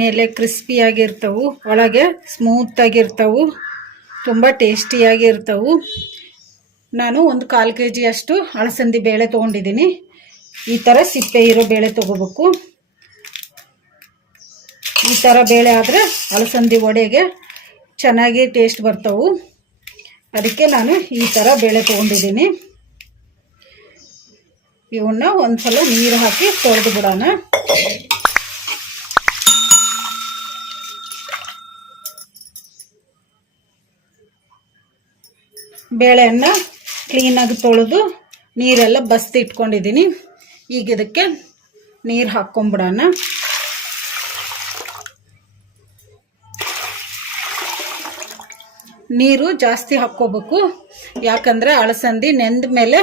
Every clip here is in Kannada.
ಮೇಲೆ ಕ್ರಿಸ್ಪಿಯಾಗಿರ್ತವು ಒಳಗೆ ಸ್ಮೂತಾಗಿರ್ತವು ತುಂಬ ಟೇಸ್ಟಿಯಾಗಿರ್ತವು ನಾನು ಒಂದು ಕಾಲು ಕೆ ಜಿಯಷ್ಟು ಅಳಸಂದಿ ಬೇಳೆ ತೊಗೊಂಡಿದ್ದೀನಿ. ಈ ಥರ ಸಿಪ್ಪೆ ಇರೋ ಬೇಳೆ ತೊಗೋಬೇಕು. ಈ ಥರ ಬೇಳೆ ಆದರೆ ಅಲಸಂದಿ ವಡೆಗೆ ಚೆನ್ನಾಗಿ ಟೇಸ್ಟ್ ಬರ್ತವು. ಅದಕ್ಕೆ ನಾನು ಈ ಥರ ಬೇಳೆ ತೊಗೊಂಡಿದ್ದೀನಿ. ಇವನ್ನ ಒಂದ್ಸಲ ನೀರು ಹಾಕಿ ತೊಳೆದು ಬಿಡೋಣ. ಬೇಳೆಯನ್ನು ಕ್ಲೀನಾಗಿ ತೊಳೆದು ನೀರೆಲ್ಲ ಬಸ್ತಿ ಇಟ್ಕೊಂಡಿದ್ದೀನಿ. ಈಗ ಇದಕ್ಕೆ ನೀರು ಹಾಕ್ಕೊಂಬಿಡೋಣ. ನೀರು ಜಾಸ್ತಿ ಹಾಕ್ಕೋಬೇಕು. ಯಾಕಂದರೆ ಅಳಸಂದಿ ನೆಂದ ಮೇಲೆ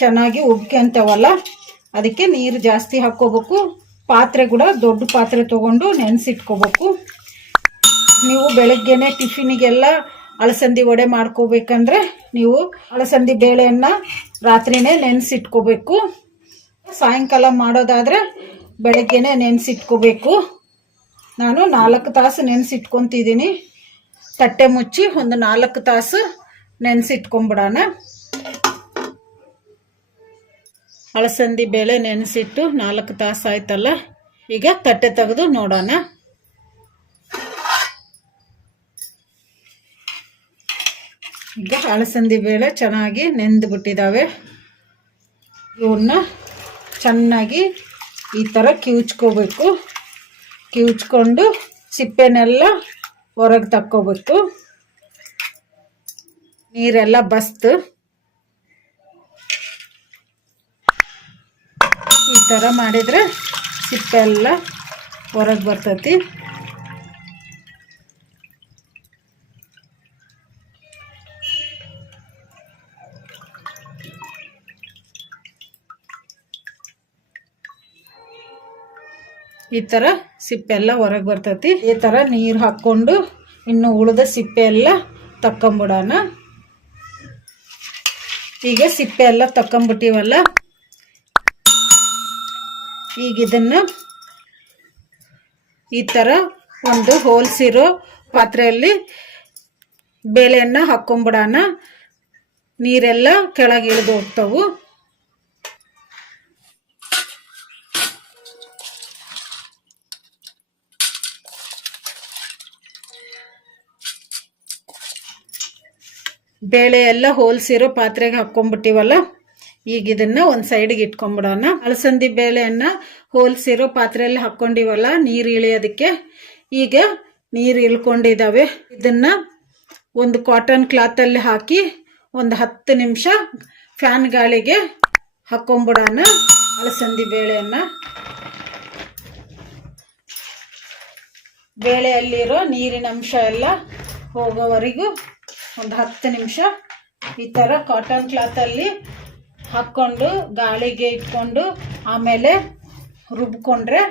ಚೆನ್ನಾಗಿ ಉಬ್ಕೊಂತವಲ್ಲ ಅದಕ್ಕೆ ನೀರು ಜಾಸ್ತಿ ಹಾಕ್ಕೋಬೇಕು. ಪಾತ್ರೆ ಕೂಡ ದೊಡ್ಡ ಪಾತ್ರೆ ತೊಗೊಂಡು ನೆನೆಸಿಟ್ಕೋಬೇಕು. ನೀವು ಬೆಳಗ್ಗೆನೆ ಟಿಫಿನಿಗೆಲ್ಲ ಅಳಸಂದಿ ವಡೆ ಮಾಡ್ಕೋಬೇಕಂದ್ರೆ ನೀವು ಅಳಸಂದಿ ಬೇಳೆಯನ್ನು ರಾತ್ರಿನೇ ನೆನೆಸಿಟ್ಕೋಬೇಕು. ಸಾಯಂಕಾಲ ಮಾಡೋದಾದರೆ ಬೆಳಗ್ಗೆನೆ ನೆನೆಸಿಟ್ಕೋಬೇಕು. ನಾನು ನಾಲ್ಕು ತಾಸು ನೆನೆಸಿಟ್ಕೊತಿದ್ದೀನಿ. ತಟ್ಟೆ ಮುಚ್ಚಿ ಒಂದು ನಾಲ್ಕು ತಾಸು ನೆನೆಸಿಟ್ಕೊಂಬಿಡೋಣ. ಅಳಸಂದಿ ಬೇಳೆ ನೆನೆಸಿಟ್ಟು ನಾಲ್ಕು ತಾಸು ಆಯ್ತಲ್ಲ ಈಗ ತಟ್ಟೆ ತೆಗೆದು ನೋಡೋಣ. ಈಗ ಅಲಸಂದಿ ಬೇಳೆ ಚೆನ್ನಾಗಿ ನೆಂದು ಬಿಟ್ಟಿದ್ದಾವೆ. ಇವನ್ನ ಚೆನ್ನಾಗಿ ಈ ಥರ ಕಿವುಚ್ಕೋಬೇಕು. ಕಿವುಚ್ಕೊಂಡು ಸಿಪ್ಪೆನೆಲ್ಲ ಹೊರಗೆ ತಕ್ಕೋಬೇಕು. ನೀರೆಲ್ಲ ಬಸ್ತು. ಈ ಥರ ಮಾಡಿದರೆ ಸಿಪ್ಪೆ ಎಲ್ಲ ಹೊರಗೆ ಬರ್ತೈತಿ. ಈ ಥರ ಸಿಪ್ಪೆ ಎಲ್ಲ ಹೊರಗೆ ಬರ್ತೈತಿ. ಈ ಥರ ನೀರು ಹಾಕ್ಕೊಂಡು ಇನ್ನು ಉಳಿದ ಸಿಪ್ಪೆ ಎಲ್ಲ ತಕ್ಕೊಂಬಿಡೋಣ. ಈಗ ಸಿಪ್ಪೆ ಎಲ್ಲ ತಕ್ಕೊಂಬಿಟ್ಟಿವಲ್ಲ. ಈಗ ಇದನ್ನು ಈ ಥರ ಒಂದು ಹೋಲ್ಸಿರೋ ಪಾತ್ರೆಯಲ್ಲಿ ಬೇಳೆಯನ್ನು ಹಾಕ್ಕೊಂಬಿಡೋಣ. ನೀರೆಲ್ಲ ಕೆಳಗೆ ಇಳಿದು ಹೋಗ್ತವು. ಬೇಳೆ ಎಲ್ಲ ಹೋಲ್ಸಿರೋ ಪಾತ್ರೆಗೆ ಹಾಕ್ಕೊಂಬಿಟ್ಟಿವಲ್ಲ ಈಗ ಇದನ್ನ ಒಂದು ಸೈಡ್ಗೆ ಇಟ್ಕೊಂಡ್ಬಿಡೋಣ. ಅಲಸಂದಿ ಬೇಳೆಯನ್ನು ಹೋಲ್ಸಿರೋ ಪಾತ್ರೆಯಲ್ಲಿ ಹಾಕ್ಕೊಂಡಿವಲ್ಲ, ನೀರು ಇಳಿಯೋದಕ್ಕೆ. ಈಗ ನೀರು ಇಳ್ಕೊಂಡಿದ್ದಾವೆ ಇದನ್ನ ಒಂದು ಕಾಟನ್ ಕ್ಲಾತಲ್ಲಿ ಹಾಕಿ ಒಂದು ಹತ್ತು ನಿಮಿಷ ಫ್ಯಾನ್ ಗಾಳಿಗೆ ಹಾಕ್ಕೊಂಬಿಡೋಣ ಅಲಸಂದಿ ಬೇಳೆಯನ್ನು. ಬೇಳೆಯಲ್ಲಿರೋ ನೀರಿನ ಅಂಶ ಎಲ್ಲ ಹೋಗೋವರೆಗೂ ಒಂದು ಹತ್ತು ನಿಮಿಷ ಈ ಥರ ಕಾಟನ್ ಕ್ಲಾತಲ್ಲಿ ಹಾಕ್ಕೊಂಡು ಗಾಳಿಗೆ ಇಟ್ಕೊಂಡು ಆಮೇಲೆ ರುಬ್ಕೊಂಡ್ರೆ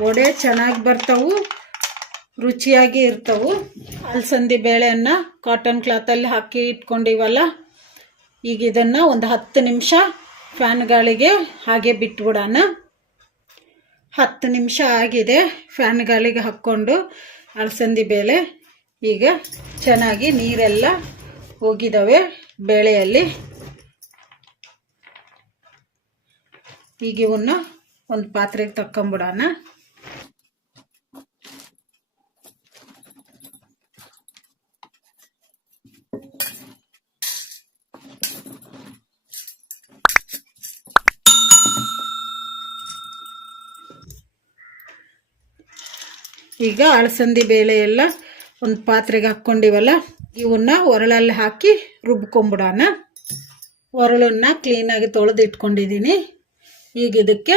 ವಡೆ ಚೆನ್ನಾಗಿ ಬರ್ತವು, ರುಚಿಯಾಗಿ ಇರ್ತವು. ಅಲಸಂದಿ ಬೇಳೆಯನ್ನು ಕಾಟನ್ ಕ್ಲಾತಲ್ಲಿ ಹಾಕಿ ಇಟ್ಕೊಂಡಿವಲ್ಲ, ಈಗ ಇದನ್ನು ಒಂದು ಹತ್ತು ನಿಮಿಷ ಫ್ಯಾನ್ ಗಾಳಿಗೆ ಹಾಗೆ ಬಿಟ್ಬಿಡೋಣ. ಹತ್ತು ನಿಮಿಷ ಆಗಿದೆ ಫ್ಯಾನ್ ಗಾಳಿಗೆ ಹಾಕ್ಕೊಂಡು ಅಲಸಂದಿ ಬೇಳೆ. ಈಗ ಚೆನ್ನಾಗಿ ನೀರೆಲ್ಲ ಹೋಗಿದ್ದಾವೆ ಬೇಳೆಯಲ್ಲಿ. ಈಗ ಇವನ್ನ ಒಂದು ಪಾತ್ರೆಗೆ ತಕ್ಕೊಂಬಿಡೋಣ. ಈಗ ಅಳಸಂದಿ ಬೇಳೆ ಎಲ್ಲ ಒಂದು ಪಾತ್ರೆಗೆ ಹಾಕ್ಕೊಂಡಿವಲ್ಲ, ಇವನ್ನ ಒರಳಲ್ಲಿ ಹಾಕಿ ರುಬ್ಕೊಂಬಿಡೋಣ. ಒರಳನ್ನ ಕ್ಲೀನಾಗಿ ತೊಳೆದು ಇಟ್ಕೊಂಡಿದ್ದೀನಿ ಈಗ ಇದಕ್ಕೆ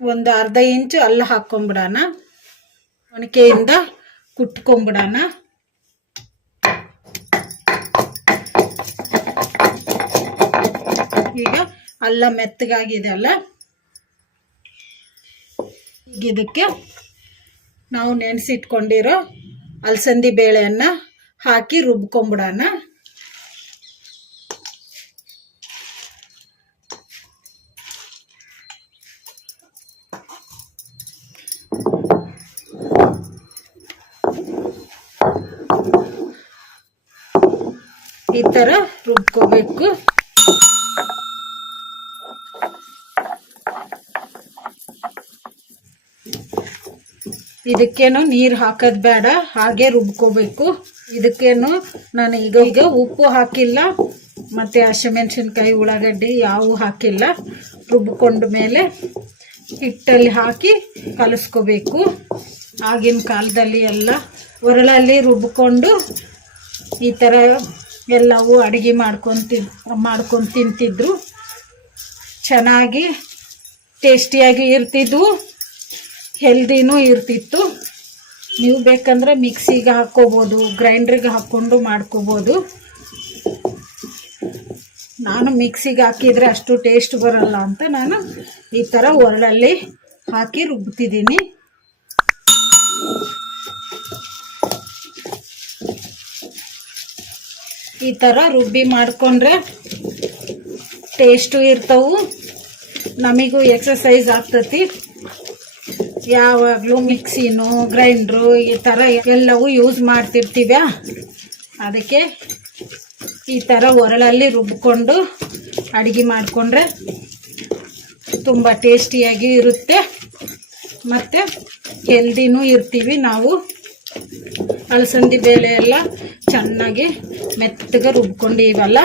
ಒಂದು ಅರ್ಧ ಇಂಚು ಅಲ್ಲ ಹಾಕ್ಕೊಂಬಿಡೋಣ. ಒಣಕೆಯಿಂದ ಕುಟ್ಕೊಂಬಿಡೋಣ. ಈಗ ಅಲ್ಲ ಮೆತ್ತಗಾಗಿದೆ ಅಲ್ಲ. ಈಗ ಇದಕ್ಕೆ ನಾವು ನೆನೆಸಿಟ್ಕೊಂಡಿರೋ ಅಲಸಂದಿ ಬೇಳೆಯನ್ನು ಹಾಕಿ ರುಬ್ಕೊಂಬಿಡೋಣ. ಈ ಥರ ರುಬ್ಕೋಬೇಕು. ಇದಕ್ಕೇನು ನೀರು ಹಾಕೋದು ಬೇಡ, ಹಾಗೆ ರುಬ್ಕೋಬೇಕು. ಇದಕ್ಕೇನು ನಾನು ಈಗ ಈಗ ಉಪ್ಪು ಹಾಕಿಲ್ಲ, ಮತ್ತು ಹಸಿಮೆಣ್ಸಿನ್ಕಾಯಿ, ಉಳ್ಳಾಗಡ್ಡಿ ಯಾವು ಹಾಕಿಲ್ಲ. ರುಬ್ಕೊಂಡ ಮೇಲೆ ಹಿಟ್ಟಲ್ಲಿ ಹಾಕಿ ಕಲಸ್ಕೋಬೇಕು. ಆಗಿನ ಕಾಲದಲ್ಲಿ ಎಲ್ಲ ಒರಳಲ್ಲಿ ರುಬ್ಕೊಂಡು ಈ ಥರ ಎಲ್ಲವೂ ಅಡುಗೆ ಮಾಡ್ಕೊಂಡು ತಿನ್ ಮಾಡ್ಕೊಂಡು ತಿಂತಿದ್ರು. ಚೆನ್ನಾಗಿ ಟೇಸ್ಟಿಯಾಗಿ ಇರ್ತಿದ್ವು. ಹೆಲ್ದಿನೂ ಇರ್ತಿತ್ತು. ನೀವು ಬೇಕಂದ್ರೆ ಮಿಕ್ಸಿಗೆ ಹಾಕ್ಕೋಬೋದು, ಗ್ರೈಂಡ್ರಿಗೆ ಹಾಕ್ಕೊಂಡು ಮಾಡ್ಕೋಬೋದು. ನಾನು ಮಿಕ್ಸಿಗೆ ಹಾಕಿದರೆ ಅಷ್ಟು ಟೇಸ್ಟ್ ಬರಲ್ಲ ಅಂತ ನಾನು ಈ ಥರ ಒರಳಲ್ಲಿ ಹಾಕಿ ರುಬ್ತಿದ್ದೀನಿ ಈ ಥರ ರುಬ್ಬಿ ಮಾಡಿಕೊಂಡ್ರೆ ಟೇಸ್ಟು ಇರ್ತವು. ನಮಗೂ ಎಕ್ಸಸೈಸ್ ಆಗ್ತತಿ. ಯಾವಾಗಲೂ ಮಿಕ್ಸಿನು, ಗ್ರೈಂಡ್ರು, ಈ ಥರ ಎಲ್ಲವೂ ಯೂಸ್ ಮಾಡ್ತಿರ್ತೀವ ಅದಕ್ಕೆ ಈ ಥರ ಒರಳಲ್ಲಿ ರುಬ್ಕೊಂಡು ಅಡುಗೆ ಮಾಡಿಕೊಂಡ್ರೆ ತುಂಬ ಟೇಸ್ಟಿಯಾಗಿ ಇರುತ್ತೆ. ಮತ್ತು ಹೆಲ್ದಿನೂ ಇರ್ತೀವಿ ನಾವು. ಅಲಸಂದಿ ಬೇಳೆ ಎಲ್ಲ ಚೆನ್ನಾಗಿ ಮೆತ್ತಗೆ ರುಬ್ಕೊಂಡಿವಲ್ಲ,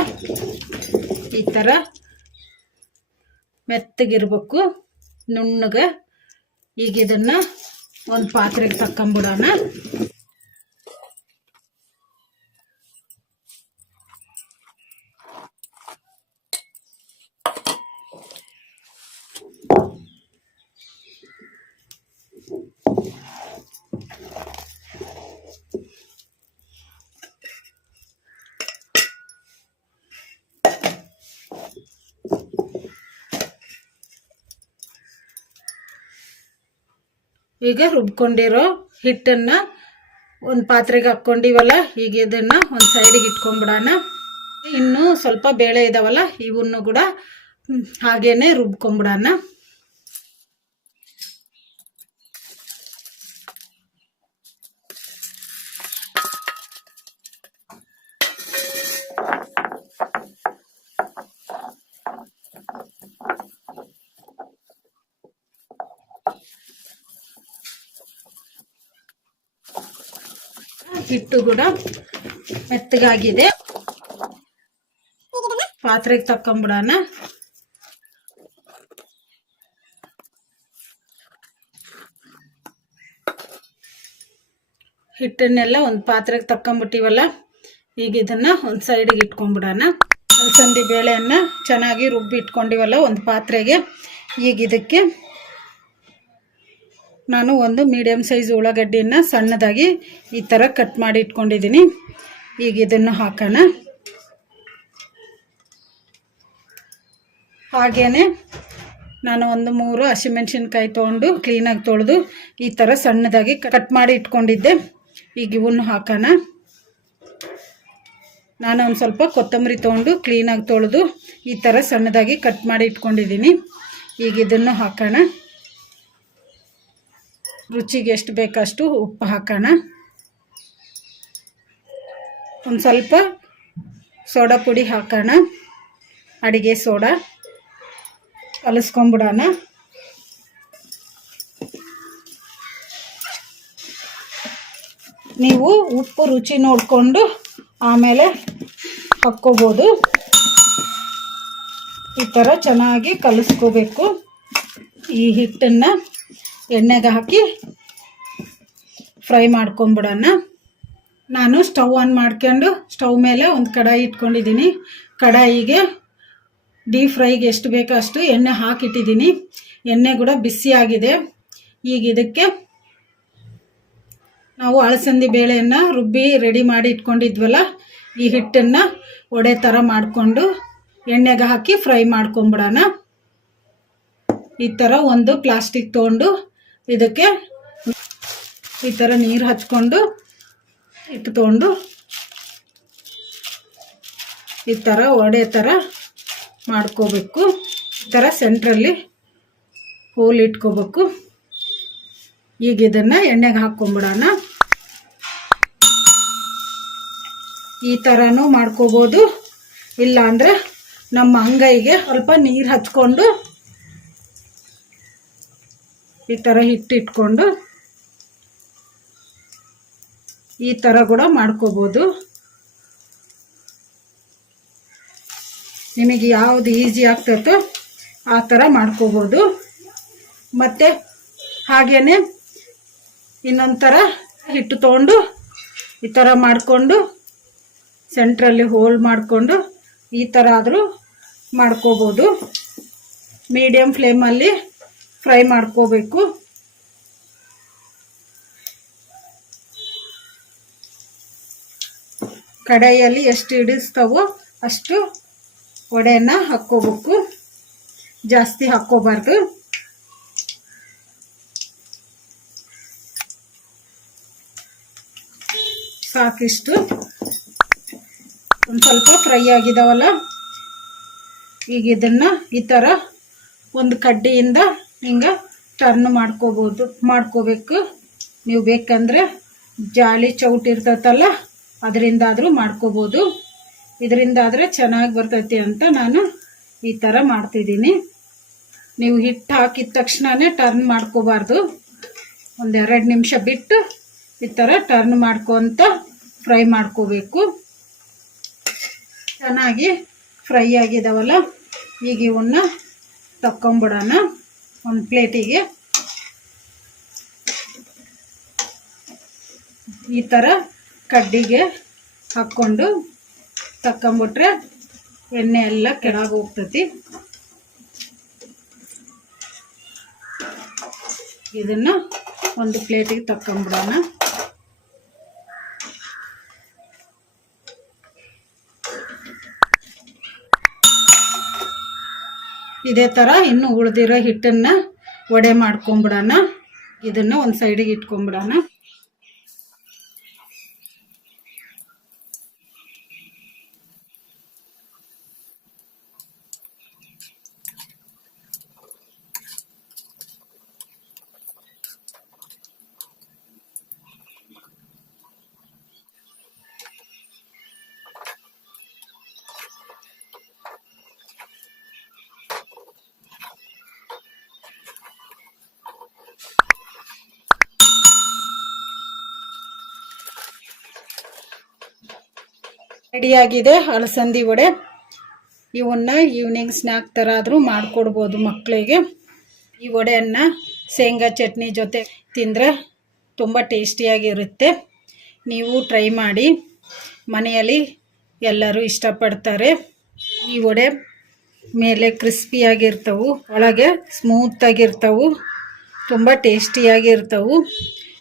ಈ ಥರ ಮೆತ್ತಗಿರ್ಬೇಕು, ನುಣ್ಣಗೆ ಈಗ ಇದನ್ನ ಒಂದು ಪಾತ್ರೆಗೆ ತಕ್ಕೊಂಬಿಡೋಣ. ಈಗ ರುಬ್ಕೊಂಡಿರೋ ಹಿಟ್ಟನ್ನ ಒಂದು ಪಾತ್ರೆಗೆ ಹಾಕ್ಕೊಂಡಿವಲ್ಲ ಈಗ ಇದನ್ನ ಒಂದು ಸೈಡಿಗೆ ಇಟ್ಕೊಂಡ್ಬಿಡೋಣ. ಇನ್ನು ಸ್ವಲ್ಪ ಬೇಳೆ ಇದಾವಲ್ಲ, ಇವನ್ನು ಕೂಡ ಹಾಗೇ ಹಾಗೇನೆ ಹಿಟ್ಟು ಕೂಡ ಮೆತ್ತಗಾಗಿದೆ. ಪಾತ್ರೆಗೆ ತಕ್ಕೊಂಬಿಡೋಣ. ಹಿಟ್ಟನ್ನೆಲ್ಲ ಒಂದು ಪಾತ್ರೆಗೆ ತಕ್ಕೊಂಬಿಟ್ಟಿವಲ್ಲ, ಈಗ ಇದನ್ನ ಒಂದು ಸೈಡಿಗೆ ಇಟ್ಕೊಂಡ್ಬಿಡೋಣ ಅಲಸಂದಿ ಬೇಳೆಯನ್ನು ಚೆನ್ನಾಗಿ ರುಬ್ಬಿ ಇಟ್ಕೊಂಡಿವಲ್ಲ ಒಂದು ಪಾತ್ರೆಗೆ, ಈಗ ಇದಕ್ಕೆ ನಾನು ಒಂದು ಮೀಡಿಯಮ್ ಸೈಜ್ ಉಳ್ಳಾಗಡ್ಡಿನ ಸಣ್ಣದಾಗಿ ಈ ಥರ ಕಟ್ ಮಾಡಿ ಇಟ್ಕೊಂಡಿದ್ದೀನಿ. ಈಗ ಇದನ್ನು ಹಾಕೋಣ. ಹಾಗೇ ನಾನು ಒಂದು ಮೂರು ಹಸಿಮೆಣ್ಸಿನ್ಕಾಯಿ ತೊಗೊಂಡು ಕ್ಲೀನಾಗಿ ತೊಳೆದು ಈ ಥರ ಸಣ್ಣದಾಗಿ ಕಟ್ ಮಾಡಿ ಇಟ್ಕೊಂಡಿದ್ದೆ. ಈಗ ಇವನ್ನು ಹಾಕೋಣ. ನಾನು ಒಂದು ಸ್ವಲ್ಪ ಕೊತ್ತಂಬರಿ ತೊಗೊಂಡು ಕ್ಲೀನಾಗಿ ತೊಳೆದು ಈ ಥರ ಸಣ್ಣದಾಗಿ ಕಟ್ ಮಾಡಿ ಇಟ್ಕೊಂಡಿದ್ದೀನಿ. ಈಗ ಇದನ್ನು ಹಾಕೋಣ. ರುಚಿಗೆ ಎಷ್ಟು ಬೇಕಷ್ಟು ಉಪ್ಪು ಹಾಕೋಣ. ಒಂದು ಸ್ವಲ್ಪ ಸೋಡಾ ಪುಡಿ ಹಾಕೋಣ. ಅಡಿಗೆ ಸೋಡಾ. ಕಲಿಸ್ಕೊಂಬಿಡೋಣ ನೀವು ಉಪ್ಪು ರುಚಿ ನೋಡಿಕೊಂಡು ಆಮೇಲೆ ಹಾಕ್ಕೋಬೋದು. ಈ ಥರ ಚೆನ್ನಾಗಿ ಕಲಿಸ್ಕೋಬೇಕು. ಈ ಹಿಟ್ಟನ್ನು ಎಣ್ಣೆಗೆ ಹಾಕಿ ಫ್ರೈ ಮಾಡ್ಕೊಂಬಿಡೋಣ. ನಾನು ಸ್ಟವ್ ಆನ್ ಮಾಡ್ಕೊಂಡು ಸ್ಟವ್ ಮೇಲೆ ಒಂದು ಕಡಾಯಿ ಇಟ್ಕೊಂಡಿದ್ದೀನಿ. ಕಡಾಯಿಗೆ ಡೀಪ್ ಫ್ರೈಗೆ ಎಷ್ಟು ಬೇಕೋ ಅಷ್ಟು ಎಣ್ಣೆ ಹಾಕಿಟ್ಟಿದ್ದೀನಿ. ಎಣ್ಣೆ ಕೂಡ ಬಿಸಿಯಾಗಿದೆ ಈಗ ಇದಕ್ಕೆ ನಾವು ಅಳಸಂದಿ ಬೇಳೆಯನ್ನು ರುಬ್ಬಿ ರೆಡಿ ಮಾಡಿ ಇಟ್ಕೊಂಡಿದ್ವಲ್ಲ, ಈ ಹಿಟ್ಟನ್ನು ಒಡೆ ಥರ ಮಾಡಿಕೊಂಡು ಎಣ್ಣೆಗೆ ಹಾಕಿ ಫ್ರೈ ಮಾಡ್ಕೊಂಬಿಡೋಣ. ಈ ಥರ ಒಂದು ಪ್ಲಾಸ್ಟಿಕ್ ತೊಗೊಂಡು ಇದಕ್ಕೆ ಈ ಥರ ನೀರು ಹಚ್ಕೊಂಡು ಹಿಟ್ಟು ತೊಗೊಂಡು ಈ ಥರ ಒಡೆ ಥರ ಮಾಡ್ಕೋಬೇಕು. ಈ ಥರ ಸೆಂಟ್ರಲ್ಲಿ ಹೋಲ್ ಇಟ್ಕೋಬೇಕು. ಈಗ ಇದನ್ನು ಎಣ್ಣೆಗೆ ಹಾಕ್ಕೊಂಬಿಡೋಣ. ಈ ಥರನೂ ಮಾಡ್ಕೋಬೋದು. ಇಲ್ಲ ಅಂದರೆ ನಮ್ಮ ಅಂಗೈಗೆ ಸ್ವಲ್ಪ ನೀರು ಹಚ್ಕೊಂಡು ಈ ಥರ ಹಿಟ್ಟಿಟ್ಕೊಂಡು ಈ ಥರ ಕೂಡ ಮಾಡ್ಕೋಬೋದು. ನಿಮಗೆ ಯಾವುದು ಈಸಿ ಆಗ್ತೈತೋ ಆ ಥರ ಮಾಡ್ಕೋಬೋದು. ಮತ್ತು ಹಾಗೇ ಇನ್ನೊಂದು ಥರ ಹಿಟ್ಟು ತೊಗೊಂಡು ಈ ಥರ ಮಾಡಿಕೊಂಡು ಸೆಂಟ್ರಲ್ಲಿ ಹೋಲ್ ಮಾಡಿಕೊಂಡು ಈ ಥರ ಆದರೂ ಮಾಡ್ಕೋಬೋದು. ಮೀಡಿಯಮ್ ಫ್ಲೇಮಲ್ಲಿ ಫ್ರೈ ಮಾಡ್ಕೋಬೇಕು. ಕಡಾಯಲ್ಲಿ ಎಷ್ಟು ಹಿಡಿಸ್ತವೋ ಅಷ್ಟು ವಡೆನ ಹಾಕ್ಕೋಬೇಕು. ಜಾಸ್ತಿ ಹಾಕ್ಕೋಬಾರ್ದು. ಸಾಕಿಷ್ಟು. ಒಂದು ಸ್ವಲ್ಪ ಫ್ರೈ ಆಗಿದಾವಲ್ಲ? ಈಗ ಇದನ್ನು ಈ ಥರ ಒಂದು ಕಡ್ಡಿಯಿಂದ ಹಿಂಗೆ ಟರ್ನ್ ಮಾಡ್ಕೋಬೋದು, ಮಾಡ್ಕೋಬೇಕು. ನೀವು ಬೇಕಂದರೆ ಜಾಲಿ ಚೌಟ್ ಇರ್ತೈತಲ್ಲ ಅದರಿಂದ ಆದರೂ ಮಾಡ್ಕೋಬೋದು. ಇದರಿಂದ ಆದರೆ ಚೆನ್ನಾಗಿ ಬರ್ತೈತಿ ಅಂತ ನಾನು ಈ ಥರ ಮಾಡ್ತಿದ್ದೀನಿ. ನೀವು ಹಿಟ್ಟು ಹಾಕಿದ ತಕ್ಷಣವೇ ಟರ್ನ್ ಮಾಡ್ಕೋಬಾರ್ದು. ಒಂದೆರಡು ನಿಮಿಷ ಬಿಟ್ಟು ಈ ಥರ ಟರ್ನ್ ಮಾಡ್ಕೊತ ಫ್ರೈ ಮಾಡ್ಕೋಬೇಕು. ಚೆನ್ನಾಗಿ ಫ್ರೈ ಆಗಿದಾವಲ್ಲ, ಈಗ ಇವನ್ನ ತಕ್ಕೊಂಬಿಡೋಣ. ಒಂದು ಪ್ಲೇಟಿಗೆ. ಈ ಥರ ಕಡ್ಡಿಗೆ ಹಾಕ್ಕೊಂಡು ತಕ್ಕೊಂಬಿಟ್ರೆ ಎಣ್ಣೆ ಎಲ್ಲ ಕೆಳಗೆ ಹೋಗ್ತತಿ. ಇದನ್ನು ಒಂದು ಪ್ಲೇಟಿಗೆ ತಕ್ಕೊಂಬಿಡೋಣ. ಇದೇ ಥರ ಇನ್ನು ಉಳಿದಿರೋ ಹಿಟ್ಟನ್ನು ವಡೆ ಮಾಡ್ಕೊಂಬಿಡೋಣ. ಇದನ್ನು ಒಂದು ಸೈಡಿಗೆ ಇಟ್ಕೊಂಬಿಡೋಣ. ರೆಡಿಯಾಗಿದೆ, ಅಲಸಂದಿ ವಡೆ. ಇವನ್ನ ಈವ್ನಿಂಗ್ ಸ್ನ್ಯಾಕ್ ಥರ ಆದರೂ ಮಾಡಿಕೊಡ್ಬೋದು ಮಕ್ಕಳಿಗೆ ಈ ವಡೆಯನ್ನು ಶೇಂಗಾ ಚಟ್ನಿ ಜೊತೆ ತಿಂದರೆ ತುಂಬ ಟೇಸ್ಟಿಯಾಗಿರುತ್ತೆ. ನೀವು ಟ್ರೈ ಮಾಡಿ. ಮನೆಯಲ್ಲಿ ಎಲ್ಲರೂ ಇಷ್ಟಪಡ್ತಾರೆ. ಈ ವಡೆ ಮೇಲೆ ಕ್ರಿಸ್ಪಿಯಾಗಿರ್ತವು, ಒಳಗೆ ಸ್ಮೂತಾಗಿರ್ತವು ತುಂಬ ಟೇಸ್ಟಿಯಾಗಿರ್ತವು.